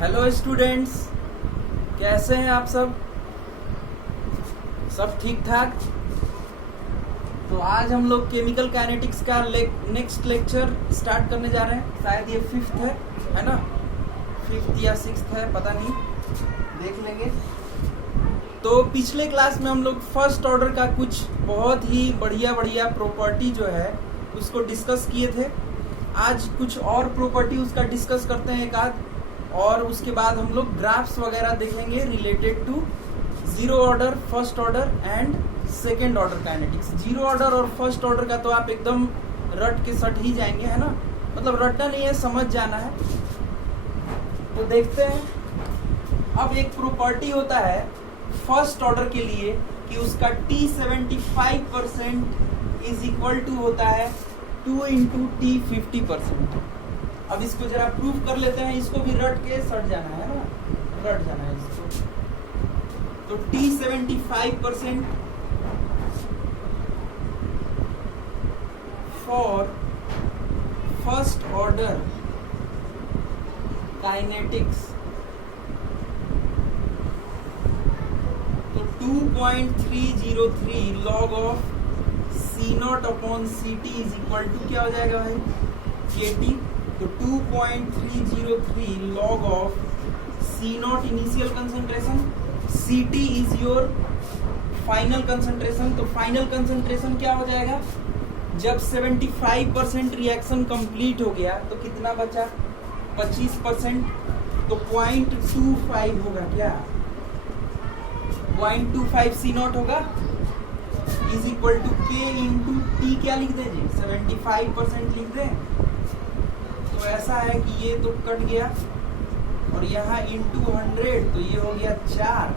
Hello students, कैसे हैं आप सब ठीक ठाक। तो आज हम लोग केमिकल काइनेटिक्स का नेक्स्ट लेक्चर स्टार्ट करने जा रहे हैं। शायद ये फिफ्थ है ना, फिफ्थ या सिक्स्थ है, पता नहीं, देख लेंगे। तो पिछले क्लास में हम लोग फर्स्ट ऑर्डर का कुछ बहुत ही बढ़िया प्रॉपर्टी जो है उसको डिस्कस किए थे। आज कुछ और प्रॉपर्टी उसका डिस्कस करते हैं एक आध, और उसके बाद हम लोग ग्राफ्स वगैरह देखेंगे related to zero order, first order and second order kinetics. Zero order और फर्स्ट ऑर्डर का तो आप एकदम रट के सट ही जाएंगे, है ना, मतलब रटना नहीं है, समझ जाना है। तो देखते हैं। अब एक प्रॉपर्टी होता है फर्स्ट ऑर्डर के लिए कि उसका T75% इज इक्वल टू होता है 2 इंटू T50%। अब इसको जरा प्रूव कर लेते हैं। इसको भी रट के सट जाना है ना, रट जाना है इसको। तो T75% for first order kinetics, तो 2.303 log of C0 upon CT is equal to क्या हो जाएगा भाई, KT। तो 2.303 log of C0 initial concentration, CT is your final concentration. तो फाइनल कंसंट्रेशन क्या हो जाएगा, जब 75% रिएक्शन कंप्लीट हो गया तो कितना बचा, 25%। तो 0.25 होगा, क्या 0.25 C0 होगा is equal to K into T। क्या लिख दें जी, 75% लिख दें। तो ऐसा है कि ये तो कट गया और यहाँ इंटू 100, तो ये हो गया 4।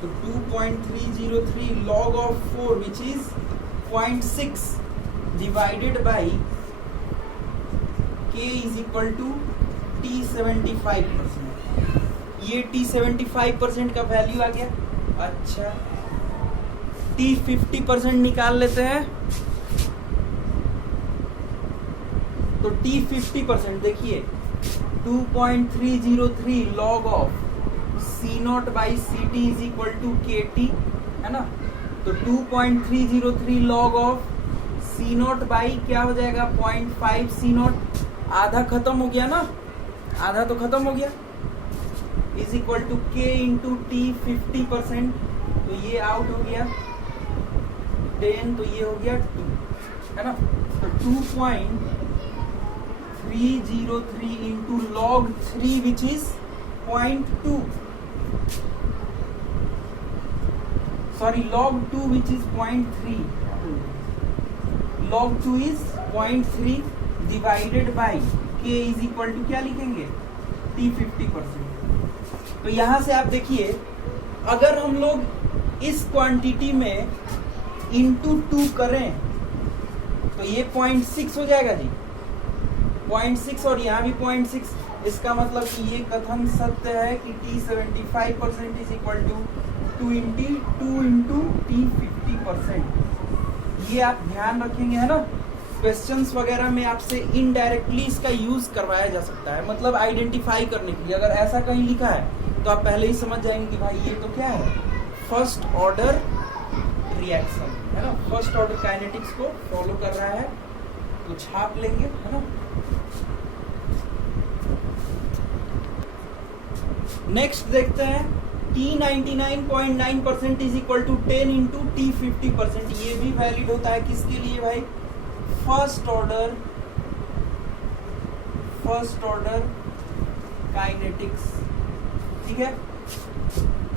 तो 2.303 log of 4 which is 0.6 divided by K is equal to T75%। ये T75% का वैल्यू आ गया। अच्छा, T50% निकाल लेते हैं। तो T50% देखिए 2.303 log of C0 by CT is equal to KT, है ना। तो 2.303 log ऑफ C0 बाई क्या हो जाएगा, 0.5 C0। आधा खत्म हो गया ना, आधा तो खत्म हो गया, is equal to K into T50%। तो ये आउट हो गया 10, तो ये हो गया 2, है ना। तो 2.303 into log 3 which is 0.2, sorry log 2 which is 0.3, log 2 is 0.3 divided by K is equal to क्या लिखेंगे, T50%। तो यहां से आप देखिए, अगर हम लोग इस क्वांटिटी में इंटू 2 करें तो ये 0.6 हो जाएगा जी, 0.6, और यहाँ भी 0.6। इसका मतलब कि ये कथन सत्य है कि T75% is equal to 2 into T50%। ये आप ध्यान रखेंगे, है ना। क्वेश्चंस वगैरह में आपसे इनडायरेक्टली इसका यूज करवाया जा सकता है, मतलब आइडेंटिफाई करने के लिए। अगर ऐसा कहीं लिखा है तो आप पहले ही समझ जाएंगे कि भाई ये तो क्या है, फर्स्ट ऑर्डर रिएक्शन, है ना, फर्स्ट ऑर्डर काइनेटिक्स को फॉलो कर रहा है। तो छाप लेंगे, है ना। नेक्स्ट देखते हैं, T99.9% is equal to 10 into T50%। ये भी वैलिड होता है किसके लिए भाई, फर्स्ट ऑर्डर काइनेटिक्स, ठीक है।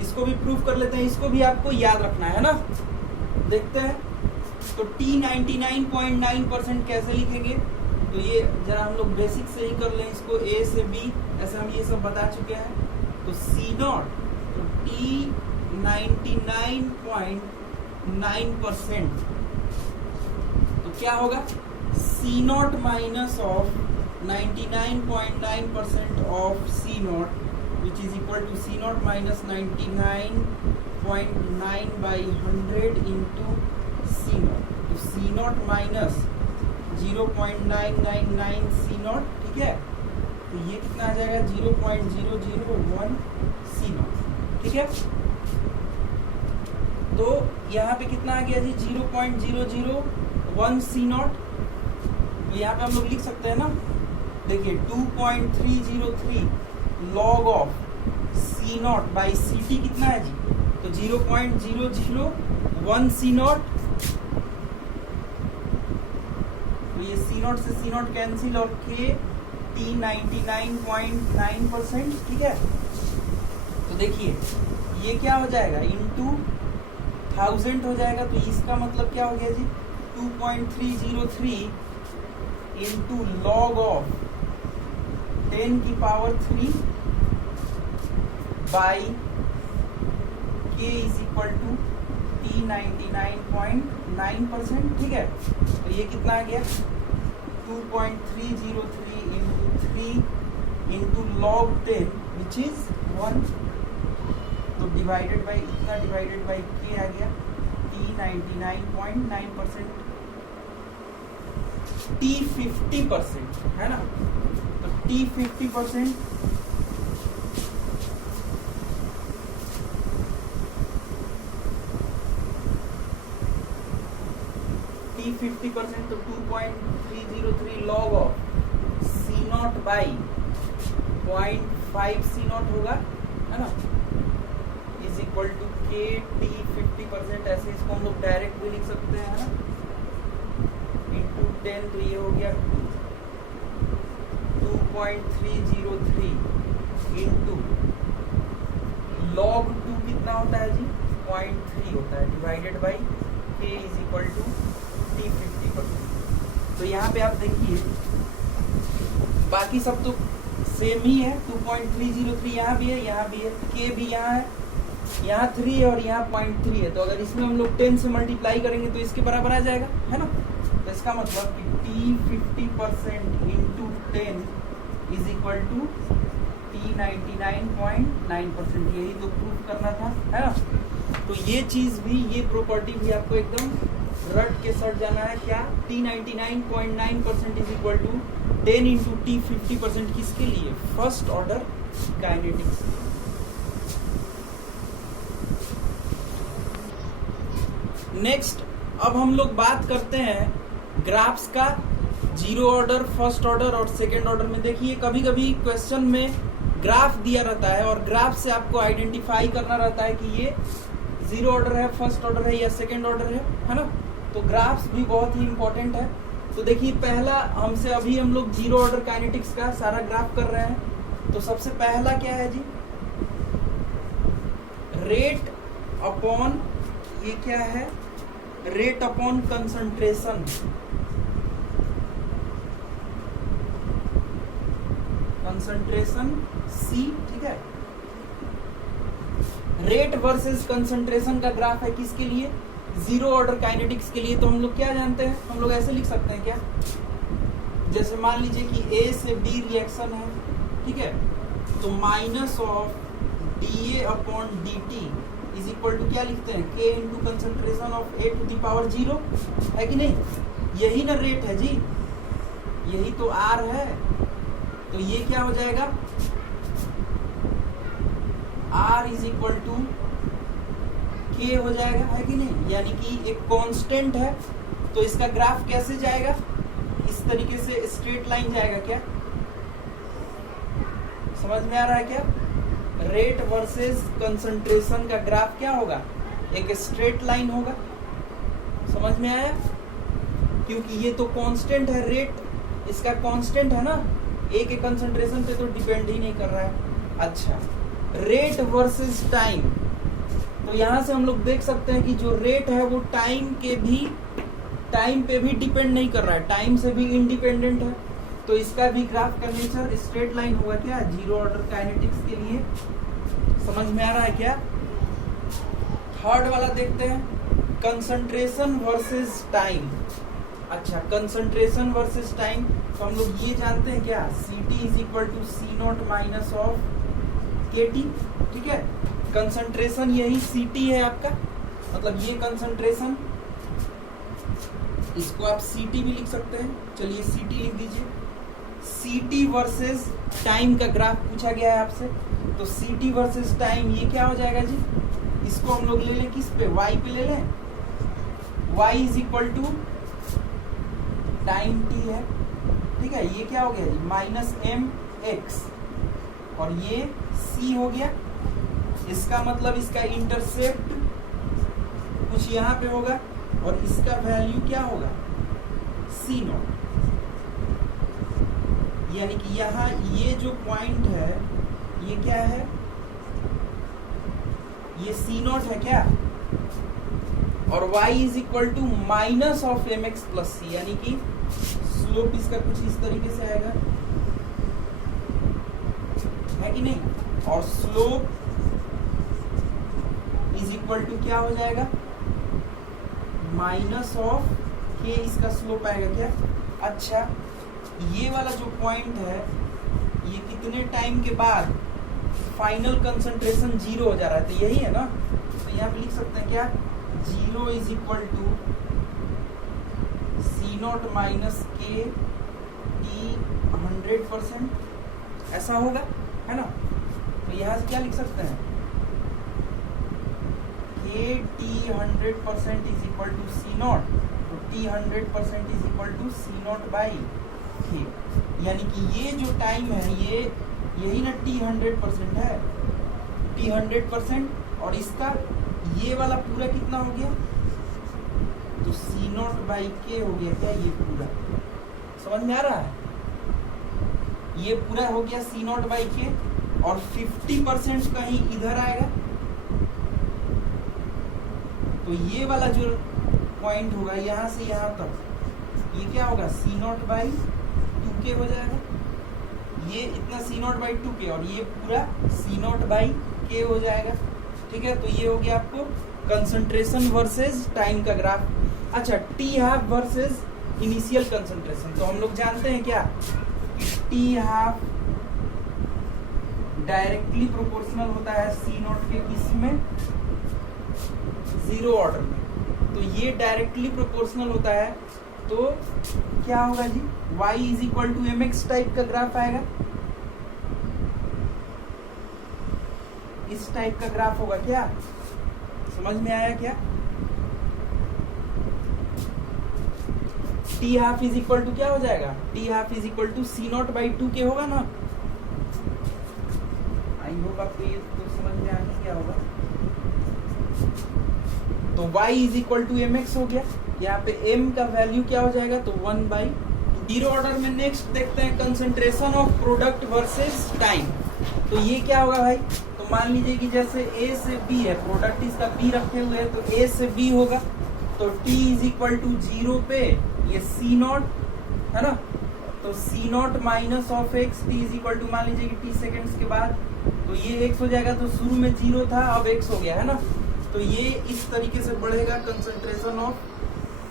इसको भी प्रूव कर लेते हैं, इसको भी आपको याद रखना है ना। देखते हैं। तो T99.9% कैसे लिखेंगे, तो ये जरा हम लोग बेसिक से ही कर लें इसको, A से B, ऐसे हम ये सब बता चुके हैं। तो C0, तो T99.9%, तो क्या होगा, C0 minus of 99.9% of C0 which is equal to C0 minus 99.9 by 100 into C0। तो C0 माइनस 0.999 C0, ठीक है। तो ये कितना आ जाएगा 0.001 C0, ठीक है। तो यहाँ पे कितना आ गया जी 0.001 C0। तो यहाँ पे हम लोग लिख सकते हैं ना, देखिए 2.303 log of C0 by CT कितना है जी, तो 0.001 C0। तो ये C0 से C0 कैंसिल और K T 99.9%, ठीक है। तो देखिए ये क्या हो जाएगा इंटू 1000 हो जाएगा। तो इसका मतलब क्या हो गया जी 2.303 इंटू लॉग ऑफ 10 की power 3 by K is equal to T 99.9%, ठीक है। तो ये कितना आ गया 2.303 into 3 into log 10 which is 1, तो डिवाइडेड बाई इतना डिवाइडेड बाई K आ गया T 99.9%, T 50% है ना। तो T 50% तो 2.303 log of C0 by 0.5 C0 होगा, है ना, is equal to K T 50%। ऐसे इसको हम लोग डायरेक्ट भी लिख सकते हैं, है ना, इंटू 10, तो ये हो गया 2.303 इंटू log 2 कितना होता है जी 0.3 होता है, divided by K is equal to T 50%। तो यहाँ पे आप देखिए बाकी सब तो सेम ही है, 2.303 यहाँ भी है, यहाँ भी है, K भी यहाँ है, यहाँ 3 है और यहाँ 0.3 है। तो अगर इसमें हम लोग 10 से मल्टीप्लाई करेंगे तो इसके बराबर आ जाएगा, है ना। तो इसका मतलब कि T 50% into 10 is equal to T 99.9%। यही तो प्रूफ करना था, है ना। तो ये चीज भी, ये प्रॉपर्टी भी आपको एकदम रट के सट जाना है। क्या T 99.9% is equal to 10 into T 50%, किसके लिए, फर्स्ट ऑर्डर काइनेटिक्स। नेक्स्ट अब हम लोग बात करते हैं ग्राफ्स का, जीरो ऑर्डर, फर्स्ट ऑर्डर और सेकेंड ऑर्डर में। देखिए कभी कभी क्वेश्चन में ग्राफ दिया रहता है और ग्राफ से आपको आइडेंटिफाई करना रहता है कि ये जीरो ऑर्डर है, फर्स्ट ऑर्डर है या सेकेंड ऑर्डर है ना। तो ग्राफ्स भी बहुत ही इंपॉर्टेंट है। तो देखिए पहला हमसे अभी हम लोग जीरो ऑर्डर काइनेटिक्स का सारा ग्राफ कर रहे हैं। तो सबसे पहला क्या है जी, रेट अपॉन, ये क्या है, rate upon concentration, concentration C, ठीक है। रेट वर्सेस कंसंट्रेशन का ग्राफ है किसके लिए, जीरो ऑर्डर काइनेटिक्स के लिए। तो हम लोग क्या जानते हैं, हम लोग ऐसे लिख सकते हैं क्या, जैसे मान लीजिए कि A से B रिएक्शन है, ठीक है, तो minus of dA upon dt is equal to क्या लिखते हैं, K into concentration of A to the power 0, है कि नहीं। यही ना रेट है जी, यही तो R है। तो ये क्या हो जाएगा, R is equal to K हो जाएगा, है कि नहीं। यानी कि एक कांस्टेंट है। तो इसका ग्राफ कैसे जाएगा, इस तरीके से स्ट्रेट लाइन जाएगा। क्या समझ में आ रहा है क्या, रेट वर्सेस कंसंट्रेशन का ग्राफ क्या होगा, एक स्ट्रेट लाइन होगा। समझ में आया, क्योंकि ये तो कांस्टेंट है, रेट इसका कांस्टेंट है ना, ए के कंसंट्रेशन पे तो डिपेंड ही नहीं कर रहा है। अच्छा, रेट वर्सेस टाइम, तो यहां से हम लोग देख सकते हैं कि जो रेट है वो टाइम पे भी डिपेंड नहीं कर रहा है, टाइम से भी इंडिपेंडेंट है। तो इसका भी ग्राफ का नेचर स्ट्रेट लाइन होगा क्या, जीरो ऑर्डर काइनेटिक्स के लिए। समझ में आ रहा है क्या। थर्ड वाला देखते हैं, कंसंट्रेशन वर्सेस टाइम। अच्छा, कंसंट्रेशन वर्सेस टाइम, तो हम लोग ये जानते हैं क्या, Ct is equal to C0 minus of Kt, ठीक है। कंसंट्रेशन यही Ct है आपका, मतलब ये कंसंट्रेशन, इसको आप Ct भी लिख सकते हैं। चलिए Ct लिख दीजिए, ct वर्सेस टाइम का ग्राफ पूछा गया है आपसे, तो ct वर्सेस टाइम ये क्या हो जाएगा जी, इसको हम लोग ले लें किस पे, y पे ले लें, y is equal to time t है, ठीक है। ये क्या हो गया जी, माइनस एम एक्स, और ये c हो गया। इसका मतलब इसका इंटरसेप्ट कुछ यहाँ पे होगा और इसका वैल्यू क्या होगा, c नॉट, यानी कि यहाँ ये जो पॉइंट है ये क्या है, ये c नॉट है क्या, और y is equal to minus of M X plus C, यानी कि स्लोप इसका कुछ इस तरीके से आएगा, है कि नहीं। और स्लोप इज इक्वल टू क्या हो जाएगा, माइनस ऑफ के, इसका स्लोप आएगा क्या। अच्छा, ये वाला जो पॉइंट है ये कितने टाइम के बाद फाइनल कंसंट्रेशन जीरो हो जा रहा है, तो यही है ना, तो यहाँ पे लिख सकते हैं क्या, zero is equal to C not minus K T 100%, ऐसा होगा, है ना। तो यहाँ से क्या लिख सकते हैं, K T 100% is equal to C not, तो T 100% is equal to C not by K, यानी कि ये जो टाइम है ये यही ना टी 100% है, टी 100%, और इसका ये वाला पूरा कितना हो गया, तो सी नॉट बाई के हो गया क्या, ये पूरा समझ में आ रहा है, ये पूरा हो गया सी नॉट बाई के, और 50% कहीं इधर आएगा, तो ये वाला जो पॉइंट होगा यहाँ से यहाँ तक, ये क्या होगा, सी नॉट बाई 2k हो जाएगा, ये इतना सी नॉट बाई 2k, और ये पूरा सी नॉट बाई k हो जाएगा, ठीक है। तो ये हो गया आपको कंसंट्रेशन वर्सेस टाइम का ग्राफ। अच्छा, T half versus initial concentration, तो हम लोग जानते हैं क्या, टी हाफ डायरेक्टली प्रोपोर्शनल होता है सी नॉट के, किसमें, जीरो ऑर्डर में, तो ये डायरेक्टली प्रोपोर्शनल होता है, तो क्या होगा जी, y is equal to M X type का ग्राफ आएगा, इस टाइप का ग्राफ होगा क्या, समझ में आया क्या। T half is equal to क्या हो जाएगा, T half is equal to C not by 2k होगा ना, आई होप आपको ये तो समझ में आ गया होगा। तो y is equal to M X हो गया, यहाँ पे m का वैल्यू क्या हो जाएगा, तो 1/2। जीरो ऑर्डर में नेक्स्ट देखते हैं concentration of product versus time, तो ये क्या होगा भाई, तो मान लीजिए कि जैसे a से b है, प्रोडक्ट इसका b रखे हुए है, तो a से b होगा, तो t इज इक्वल टू 0 पे ये c नॉट है ना, तो c not minus of x, t is equal to मान लीजिए कि t सेकेंड्स के बाद, तो ये x हो जाएगा, तो शुरू में 0 था अब x हो गया, है ना। तो ये इस तरीके से बढ़ेगा concentration of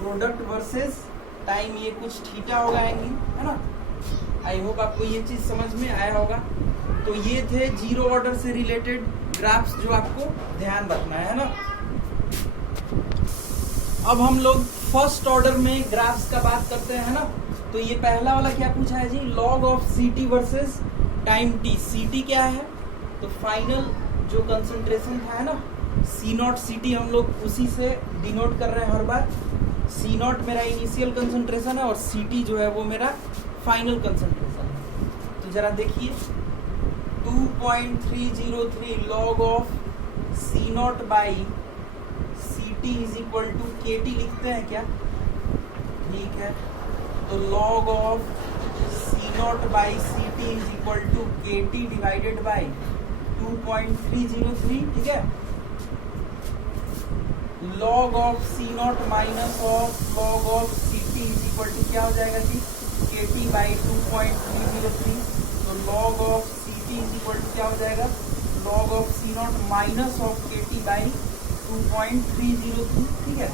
product versus time, ये कुछ थीटा होगा एंगल, है ना। आई होप आपको ये चीज समझ में आया होगा। तो ये थे जीरो ऑर्डर से रिलेटेड ग्राफ्स जो आपको ध्यान रखना है ना। अब हम लोग फर्स्ट ऑर्डर में ग्राफ्स का बात करते हैं ना। तो ये पहला वाला क्या पूछा है जी, log of ct versus time t। ct क्या है, तो फाइनल जो कंसंट्रेशन था है ना, सी नॉट ct, हम लोग उसी से डिनोट कर रहे हैं हर बार। सी नॉट मेरा इनिशियल कंसंट्रेशन है और ct जो है वो मेरा फाइनल कंसंट्रेशन है। तो जरा देखिए 2.303 log of C not by ct is equal to kt लिखते हैं क्या, ठीक है। तो log of C not by ct is equal to kt divided by 2.303, ठीक है। Log of C not minus of log of ct is equal to क्या हो जाएगा जी, kt बाई 2.303। तो log of ct is equal to क्या हो जाएगा, log of C not minus of kt by 2.303, ठीक है।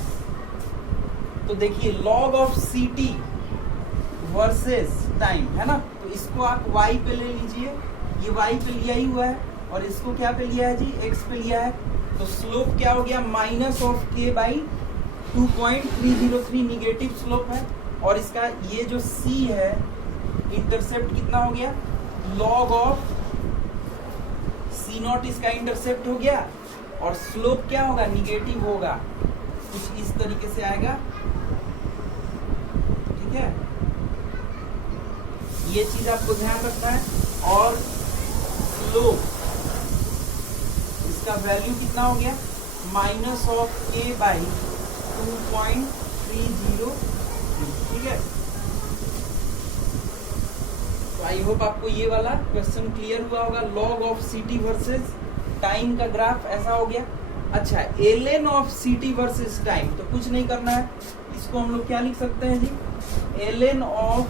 तो देखिए log of ct versus time है ना, तो इसको आप y पे ले लीजिए, ये y पे लिया ही हुआ है, और इसको क्या पे लिया है जी, x पे लिया है। तो स्लोप क्या हो गया, minus of k by 2.303, negative slope है। और इसका ये जो c है इंटरसेप्ट कितना हो गया, लॉग ऑफ सी नॉट इसका इंटरसेप्ट हो गया, और स्लोप क्या होगा, निगेटिव होगा, कुछ इस तरीके से आएगा। ठीक है, ये चीज आपको ध्यान रखना है। और स्लोप इसका वैल्यू कितना हो गया, माइनस ऑफ के बाई 2.303। ठीक है, तो आई होप आपको ये वाला क्वेश्चन क्लियर हुआ होगा। लॉग ऑफ सीटी वर्सेस टाइम का ग्राफ ऐसा हो गया। अच्छा, एलएन ऑफ सीटी वर्सेस टाइम, तो कुछ नहीं करना है, इसको हम लोग क्या लिख सकते हैं जी, LN of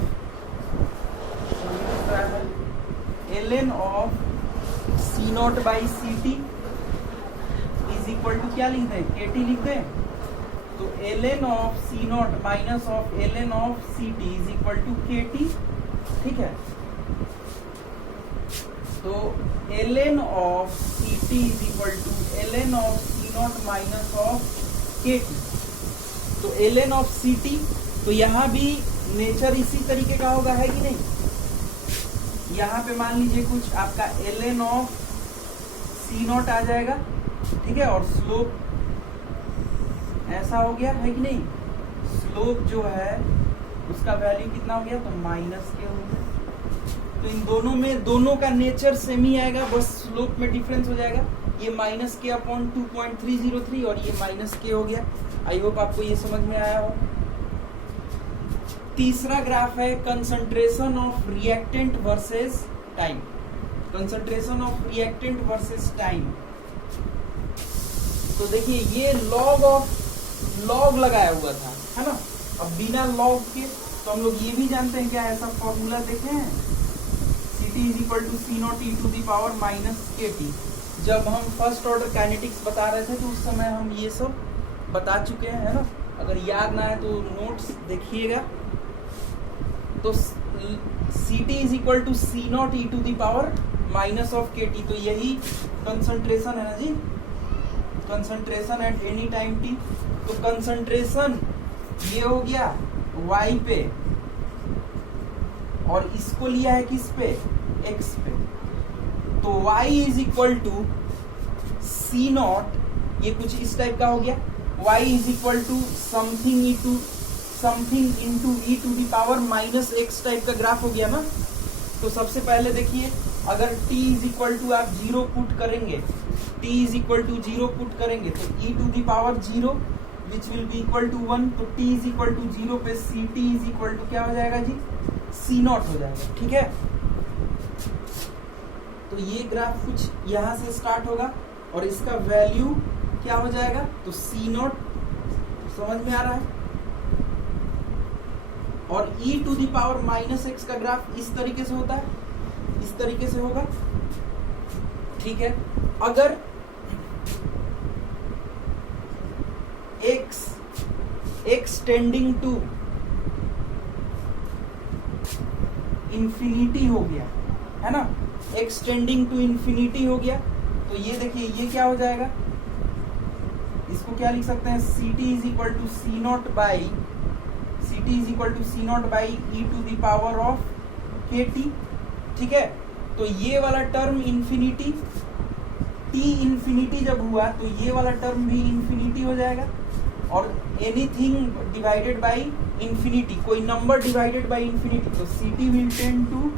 C not by C T is equal to क्या लिख दें, के टी लिख दें। तो LN of C not minus of LN of C T is equal to K T. ठीक है, तो ln of C T is equal to ln of C not minus of K T. तो ln of C T, तो यहाँ भी nature इसी तरीके का होगा, है कि नहीं। यहाँ पे मान लीजिए कुछ आपका ln ऑफ सी नॉट आ जाएगा, ठीक है, और स्लोप ऐसा हो गया, है कि नहीं। स्लोप जो है उसका वैल्यू कितना हो गया, तो माइनस के हो गया। तो इन दोनों में, दोनों का नेचर सेम ही आएगा, बस स्लोप में डिफरेंस हो जाएगा। ये माइनस के अपॉन 2.303 और ये माइनस के हो गया। आई होप आपको ये समझ में आया हो। तीसरा ग्राफ है concentration of reactant versus time. Concentration of reactant versus time, तो देखिए ये लॉग लगाया हुआ था, है ना। अब बिना लॉग के तो हम लोग ये भी जानते हैं, क्या ऐसा फॉर्मूला देखे हैं, Ct is equal to C not E to the power minus K T. जब हम फर्स्ट ऑर्डर काइनेटिक्स बता रहे थे तो उस समय हम ये सब बता चुके हैं, है ना। अगर याद ना है तो नोट्स देखिएगा। तो Ct is equal to C not E to the power minus of K T, तो यही कंसंट्रेशन है ना जी, concentration at any time T. तो कंसंट्रेशन ये हो गया y पे, और इसको लिया है किस पे, x पे। तो y is equal to C not, ये कुछ इस टाइप का हो गया। y is equal to something into E to the power minus X type का ग्राफ हो गया ना। तो सबसे पहले देखिए, अगर t इज इक्वल टू आप 0 पुट करेंगे, t is equal to 0 put करेंगे तो e to the power 0 which will be equal to 1। तो t इज इक्वल टू 0 पे ct इज इक्वल टू क्या हो जाएगा जी, सी नॉट हो जाएगा। ठीक है, तो ये ग्राफ कुछ यहां से स्टार्ट होगा और इसका वैल्यू क्या हो जाएगा, तो सी नॉट, समझ में आ रहा है। और e to the power minus X का ग्राफ इस तरीके से होता है, इस तरीके से होगा। ठीक है, अगर x टेंडिंग टू इंफिनिटी हो गया, है ना, x टेंडिंग टू इंफिनिटी हो गया, तो ये देखिए ये क्या हो जाएगा, इसको क्या लिख सकते हैं, ct is equal to C not by E to the power of K T. ठीक है, तो ये वाला टर्म इंफिनिटी, t इंफिनिटी जब हुआ तो ये वाला टर्म भी इंफिनिटी हो जाएगा। और एनीथिंग डिवाइडेड बाई इंफिनिटी, कोई नंबर डिवाइडेड बाई इंफिनिटी, तो ct विल टेंड टू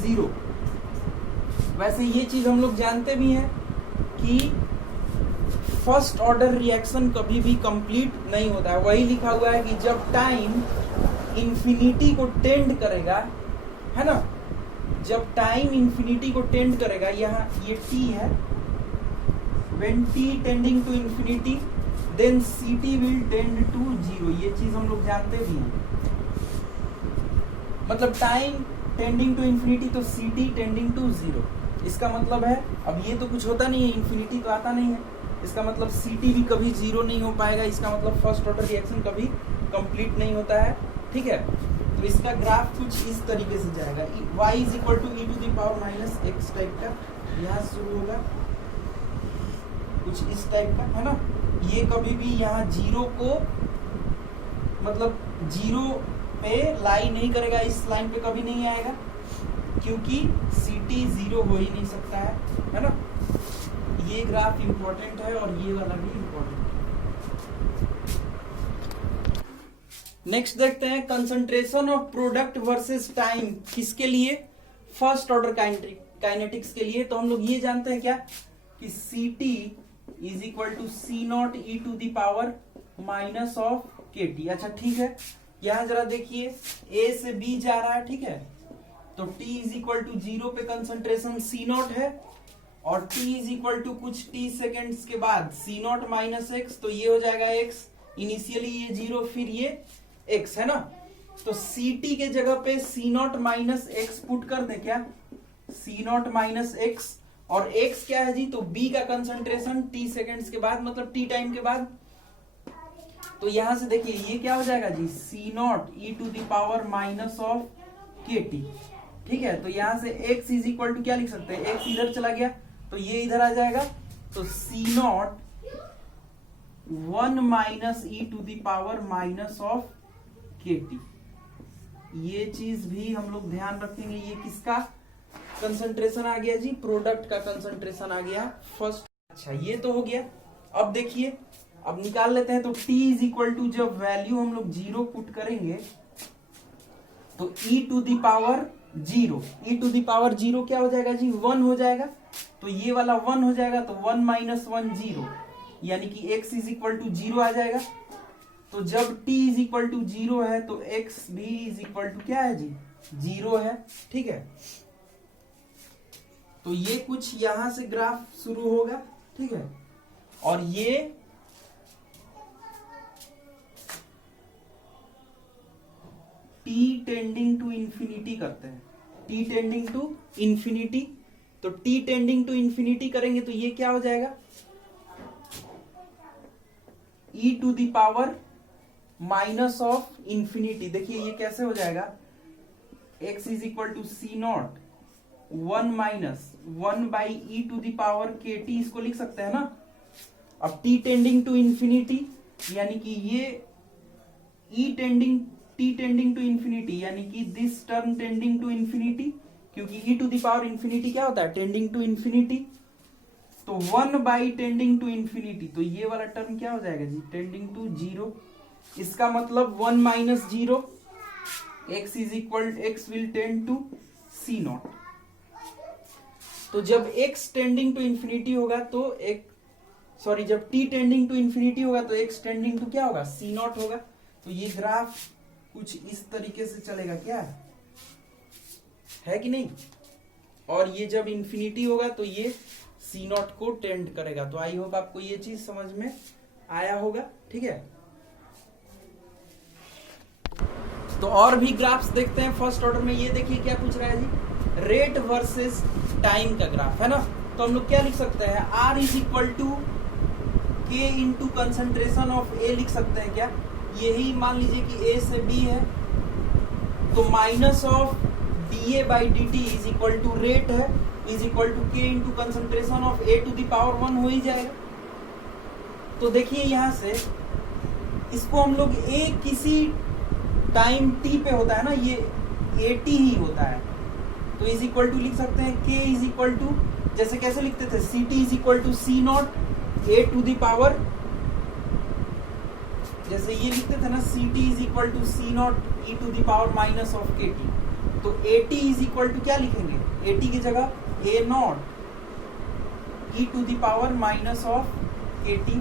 0। वैसे ये चीज हम लोग जानते भी हैं कि फर्स्ट ऑर्डर रिएक्शन कभी भी कंप्लीट नहीं होता है। वही लिखा हुआ है कि जब टाइम इंफिनिटी को टेंड करेगा, है ना, जब टाइम इंफिनिटी को टेंड करेगा, यहाँ ये t है, when t tending to infinity then ct will tend to 0। ये चीज हम लोग जानते भी हैं, मतलब टाइम टेंडिंग टू इंफिनिटी तो ct टेंडिंग टू 0। इसका मतलब है, अब ये तो कुछ होता नहीं है, इंफिनिटी तो आता नहीं है, इसका मतलब ct भी कभी 0 नहीं हो पाएगा। इसका मतलब फर्स्ट ऑर्डर रिएक्शन कभी कंप्लीट नहीं होता है। ठीक है, तो इसका ग्राफ कुछ इस तरीके से जाएगा, y is equal to E to the power minus X type का, यहाँ शुरू होगा कुछ इस टाइप का, है ना। ये कभी भी यहाँ 0 को, मतलब 0 पे लाई नहीं करेगा, इस लाइन पे कभी नहीं आएगा क्योंकि CT 0 हो ही नहीं सकता है ना। ये ग्राफ इंपॉर्टेंट है और ये वाला भी इंपॉर्टेंट है। नेक्स्ट देखते हैं concentration of product versus time, किसके लिए? फर्स्ट ऑर्डर काइनेटिक्स के लिए। तो हम लोग ये जानते हैं क्या कि CT is equal to C0 e to the power minus of KT। अच्छा ठीक है, यहां जरा देखिए A से B जा रहा है, ठीक है, तो T इज इक्वल टू 0 पे कंसंट्रेशन C0 है और T इज इक्वल टू कुछ T सेकेंड्स के बाद C0 माइनस X, तो ये हो जाएगा X, इनिशियली ये 0 फिर ये X है ना। तो CT के जगह पे C0 माइनस X पुट कर दे क्या, C0 माइनस X, और X क्या है जी, तो B का कंसंट्रेशन T सेकेंड्स के बाद, मतलब T टाइम के बाद। तो यहां से देखिए ये क्या हो जाएगा जी, C0 e to the power minus of KT, ठीक है। तो यहां से X इज इक्वल टू क्या लिख सकते हैं, X इधर चला गया तो ये इधर आ जाएगा, तो C0 1 minus e to the power minus of KT। ये चीज भी हम लोग ध्यान रखेंगे। ये किसका कंसंट्रेशन आ गया जी, प्रोडक्ट का कंसंट्रेशन आ गया फर्स्ट। अच्छा ये तो हो गया। अब देखिए, अब निकाल लेते हैं। तो T इज इक्वल टू जब वैल्यू हम लोग 0 पुट करेंगे तो e to the power 0, e to the power 0 क्या हो जाएगा जी, 1 हो जाएगा। तो ये वाला 1 हो जाएगा, तो 1 माइनस 1 0, यानी कि x इज इक्वल टू 0 आ जाएगा। तो जब t इज इक्वल टू 0 है तो x भी इज इक्वल टू क्या है जी, 0 है, ठीक है। तो ये कुछ यहां से ग्राफ शुरू होगा, ठीक है, और ये t टेंडिंग टू इंफिनिटी करते हैं, t टेंडिंग टू इंफिनिटी। तो t टेंडिंग टू इंफिनिटी करेंगे तो ये क्या हो जाएगा, e to the power minus of infinity. देखिए ये कैसे हो जाएगा, x is equal to C0 1 minus 1 by E to the power KT, इसको लिख सकते हैं ना। अब t टेंडिंग टू इंफिनिटी यानी कि ये t टेंडिंग टू इंफिनिटी, यानी कि this term tending to infinity, क्योंकि e to the power infinity क्या होता है, टेंडिंग टू इंफिनिटी। तो 1 बाई टेंडिंग टू इंफिनिटी, तो ये वाला टर्म क्या हो जाएगा जी, टेंडिंग टू 0। इसका मतलब 1 minus 0, x is equal, x will tend to C0। तो जब x टेंडिंग टू इंफिनिटी होगा तो जब t टेंडिंग टू इंफिनिटी होगा तो x टेंडिंग टू क्या होगा, C0 होगा। तो ये ग्राफ कुछ इस तरीके से चलेगा, क्या है कि नहीं। और ये जब इंफिनिटी होगा तो ये C0 को टेंड करेगा। तो आई होप आपको ये चीज समझ में आया होगा, ठीक है। तो और भी ग्राफ्स देखते हैं फर्स्ट ऑर्डर में। ये देखिए क्या पूछ रहा है जी, रेट वर्सेस टाइम का ग्राफ है ना। तो हम लोग क्या लिख सकते हैं, R is equal to K into concentration of A लिख सकते हैं क्या। यही मान लीजिए कि A से B है, तो minus of dA by dt is equal to rate है, is equal to K into concentration of A to the power 1 हो ही जाएगा। तो देखिए यहां से इसको हम लोग A किसी टाइम t पे होता है ना, ये AT ही होता है, तो इज इक्वल टू लिख सकते हैं K इज इक्वल टू, जैसे कैसे लिखते थे, CT is equal to C0 A to the power, जैसे ये लिखते थे ना, CT is equal to C0 e to the power minus of KT। तो AT इज इक्वल टू क्या लिखेंगे, AT की जगह A0 e to the power minus of KT।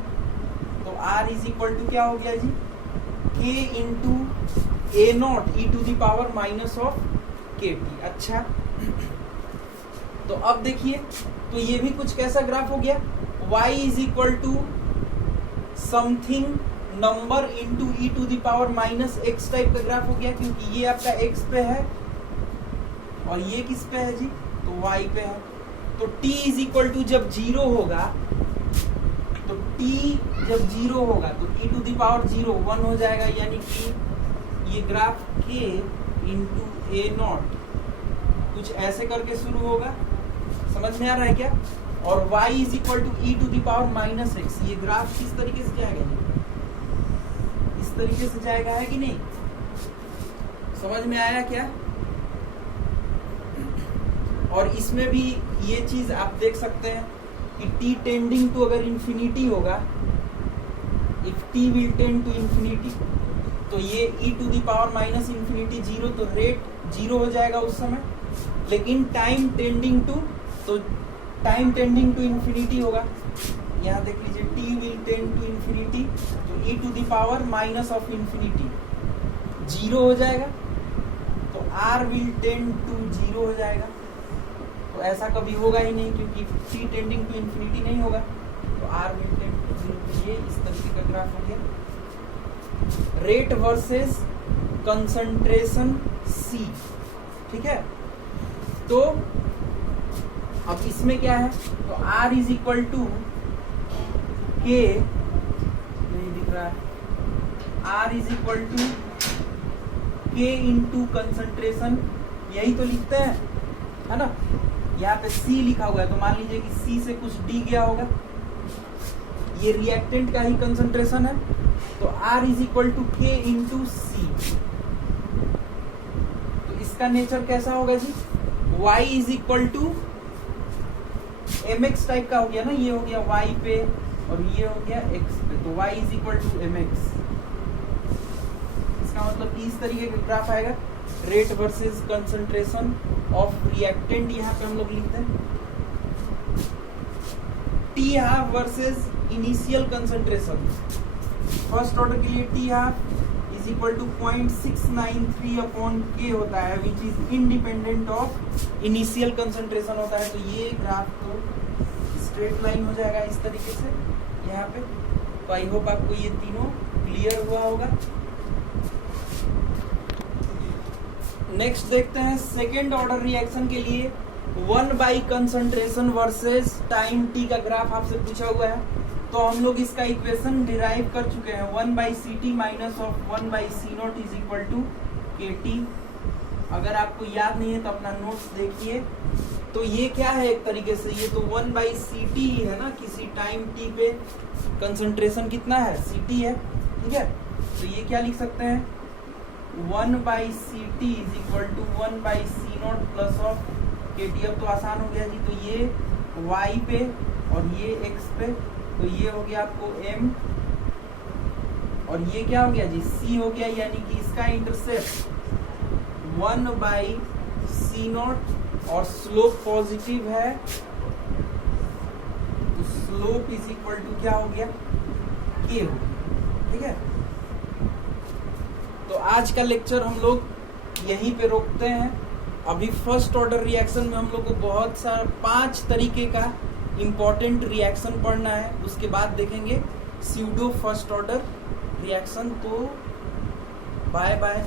तो R इज इक्वल टू क्या हो गया जी, K into A0 e to the power minus of KT। अच्छा, तो अब देखिए, तो ये भी कुछ कैसा ग्राफ हो गया, y is equal to something number into e to the power minus x type का ग्राफ हो गया, क्योंकि ये आपका x पे है और ये किस पे है जी, तो y पे है। तो t इज इक्वल टू जब 0 होगा, तो t जब 0 होगा तो e टू द पावर 0 1 हो जाएगा, यानी कि ये ग्राफ k इंटू A0 कुछ ऐसे करके शुरू होगा, समझ में आ रहा है क्या। और y is equal to e to the power minus x, ये ग्राफ किस तरीके से जाएगा जी, इस तरीके से जाएगा, है कि नहीं। समझ में आया क्या? और इसमें भी ये चीज आप देख सकते हैं कि t टेंडिंग टू अगर इंफिनिटी होगा, if t will tend to infinity, तो ये e to the power minus infinity 0, तो रेट 0 हो जाएगा उस समय। लेकिन टाइम टेंडिंग टू, तो टाइम टेंडिंग टू इंफिनिटी होगा, यहाँ देख लीजिए t will tend to infinity, तो e to the power minus of infinity 0 हो जाएगा, तो r विल टेंड टू 0 हो जाएगा। तो ऐसा कभी होगा ही नहीं, क्योंकि t टेंडिंग टू इंफिनिटी नहीं होगा, तो r विल टेंड टू 0। ये इस तरीके का ग्राफ हो गया। रेट वर्सेस कंसंट्रेशन c, ठीक है। तो अब इसमें क्या है, तो r is equal to k, नहीं दिख रहा है, r is equal to k into concentration, यही तो लिखते हैं, है ना। यहाँ पे c लिखा हुआ है, तो मान लीजिए कि c से कुछ d गया होगा, ये रिएक्टेंट का ही कंसंट्रेशन है, तो r is equal to k into C. तो इसका नेचर कैसा होगा जी, y is equal to mx type का हो गया ना, ये हो गया y पे और ये हो गया x पे, तो y is equal to mx। इसका मतलब कि इस तरीके का ग्राफ आएगा, rate versus concentration of reactant, यहाँ पे हम लोग लिखते हैं T half versus initial concentration. First order के लिए T half is equal to 0.693 upon K होता है, which is independent of initial concentration होता है। तो ये ग्राफ तो स्ट्रेट लाइन हो जाएगा इस तरीके से यहाँ पे। तो आई होप आपको ये तीनों क्लियर हुआ होगा। नेक्स्ट देखते हैं सेकेंड ऑर्डर रिएक्शन के लिए 1 by concentration versus time T का ग्राफ आपसे पूछा हुआ है। तो हम लोग इसका इक्वेशन डिराइव कर चुके हैं, 1 by C T minus of 1 by C not is equal to K T. अगर आपको याद नहीं है तो अपना नोट्स देखिए। तो ये क्या है, एक तरीके से ये तो 1 बाई सी टी ही है ना, किसी टाइम टी पे कंसंट्रेशन कितना है, सी टी है, ठीक है। तो ये क्या लिख सकते हैं, 1 by C T is equal to 1 by C not plus of K T. अब तो आसान हो गया जी, तो ये y पे और ये x पे, तो ये हो गया आपको m और ये क्या हो गया जी, c हो गया, यानी कि इसका इंटरसेप्ट 1 बाई सी नॉट और स्लोप पॉजिटिव है, तो स्लोप इज इक्वल टू क्या हो गया, k हो गया, ठीक है। तो आज का लेक्चर हम लोग यहीं पे रोकते हैं। अभी फर्स्ट ऑर्डर रिएक्शन में हम लोग को बहुत सारा 5 तरीके का इम्पोर्टेंट रिएक्शन पढ़ना है, उसके बाद देखेंगे स्यूडो फर्स्ट ऑर्डर रिएक्शन। तो बाय बाय।